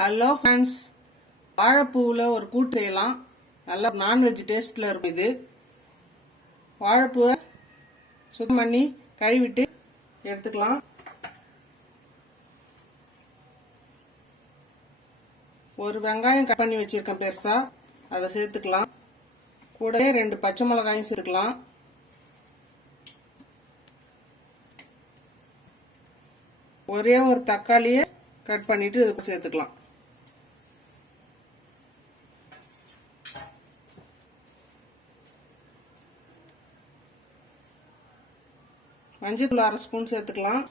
Hello friends வாழைப்பூவில் ஒரு கூட்டு செய்யலாம். நல்லா நான்வெஜ் டேஸ்ட்டில் இருக்கும் இது. வாழைப்பூவை சுத்தம் பண்ணி கழுவிட்டு எடுத்துக்கலாம். ஒரு வெங்காயம் கட் பண்ணி வச்சுருக்கேன் பெருசாக அதை சேர்த்துக்கலாம். கூடவே ரெண்டு பச்சை மிளகாயும் சேர்த்துக்கலாம். ஒரே ஒரு தக்காளியை கட் பண்ணிட்டு இதுக்கு சேர்த்துக்கலாம். மஞ்சள் தூள் அரை ஸ்பூன் சேர்த்துக்கலாம்.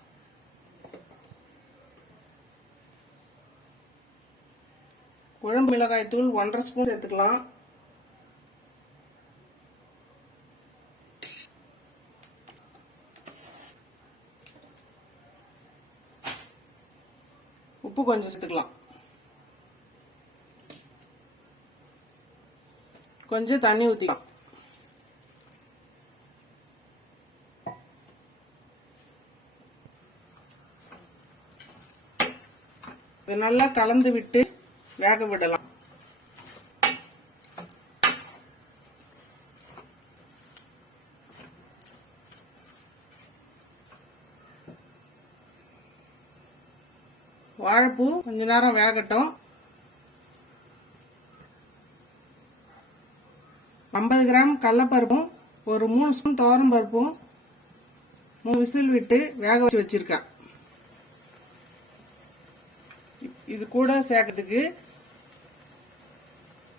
குழம்பு மிளகாய் தூள் ஒன்றரை ஸ்பூன் சேர்த்துக்கலாம். உப்பு கொஞ்சம் சேர்த்துக்கலாம். கொஞ்சம் தண்ணி ஊற்றிக்கலாம் நல்லா கலந்து விட்டு வேக விடலாம். வாழைப்பூ கொஞ்ச நேரம் வேகட்டும். ஐம்பது கிராம் கடலப்பருப்பும் ஒரு மூணு ஸ்பூன் துவரம் பருப்பும் மூணு விசில் விட்டு வேக வச்சு வச்சிருக்கேன். இது கூட சேர்க்கறதுக்கு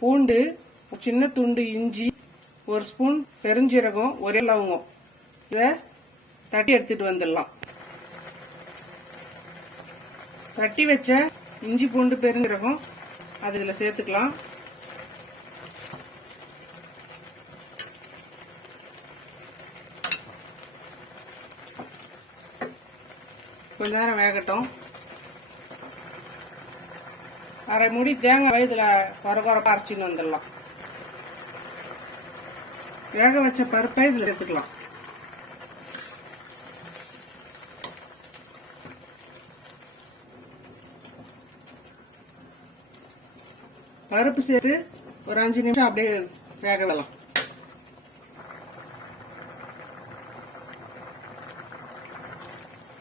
பூண்டு சின்ன துண்டு இஞ்சி ஒரு ஸ்பூன் பெருஞ்சீரகம் ஒரே லவங்கம். இதை தட்டி எடுத்துட்டு வந்துடலாம். தட்டி வச்ச இஞ்சி பூண்டு பெருஞ்சீரகம் அது இதில் சேர்த்துக்கலாம். கொஞ்ச நேரம் வேகட்டும். அரை முடி தேங்காய் வயதுல கொரகொரப்பா அரைச்சின்னு வந்துடலாம். வேக வச்ச பருப்பை இதில் எடுத்துக்கலாம் பருப்பு சேர்த்து ஒரு அஞ்சு நிமிஷம் அப்படியே வேக விடலாம்.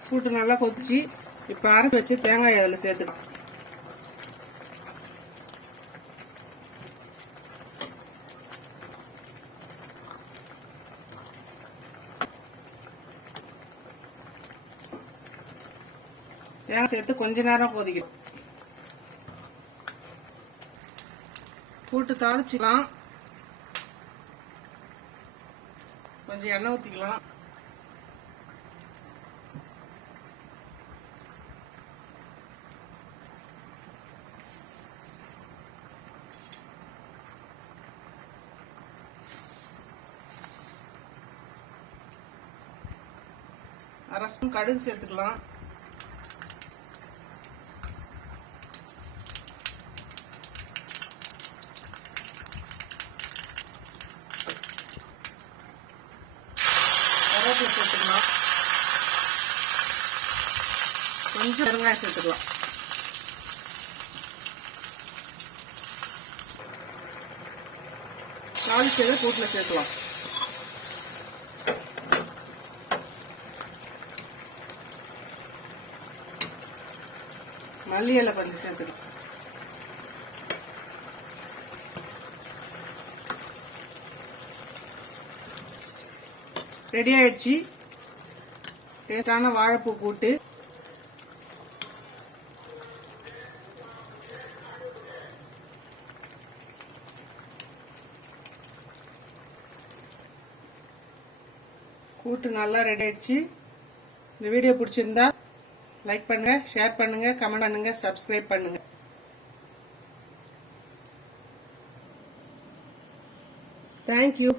கூட்டு நல்லா கொதிச்சு இப்போ அரைச்சி வச்சு தேங்காய் அதில் சேர்த்துக்கலாம். தேங்காய் சேர்த்து கொஞ்ச நேரம் கொதிக்கணும். கூட்டு தாளிச்சிக்கலாம். கொஞ்சம் எண்ணெய் ஊற்றிக்கலாம் அரை ஸ்பூன் கடுகு சேர்த்துக்கலாம் கருவேப்பிலை சேர்த்துக்கலாம் கொஞ்சம் பெருங்காயம் சேர்த்துக்கலாம் தாளிச்சதை கூட்டில் சேர்க்கலாம். மல்லி இலை கொஞ்சம் சேர்த்துக்கலாம். ரெடி ஆயிடுச்சு. டேஸ்டான வாழைப்பூ கூட்டு கூட்டு நல்லா ரெடி ஆயிடுச்சு. இந்த வீடியோ பிடிச்சிருந்தா லைக் பண்ணுங்க ஷேர் பண்ணுங்க கமெண்ட் பண்ணுங்க சப்ஸ்கிரைப் பண்ணுங்க. தேங்க்யூ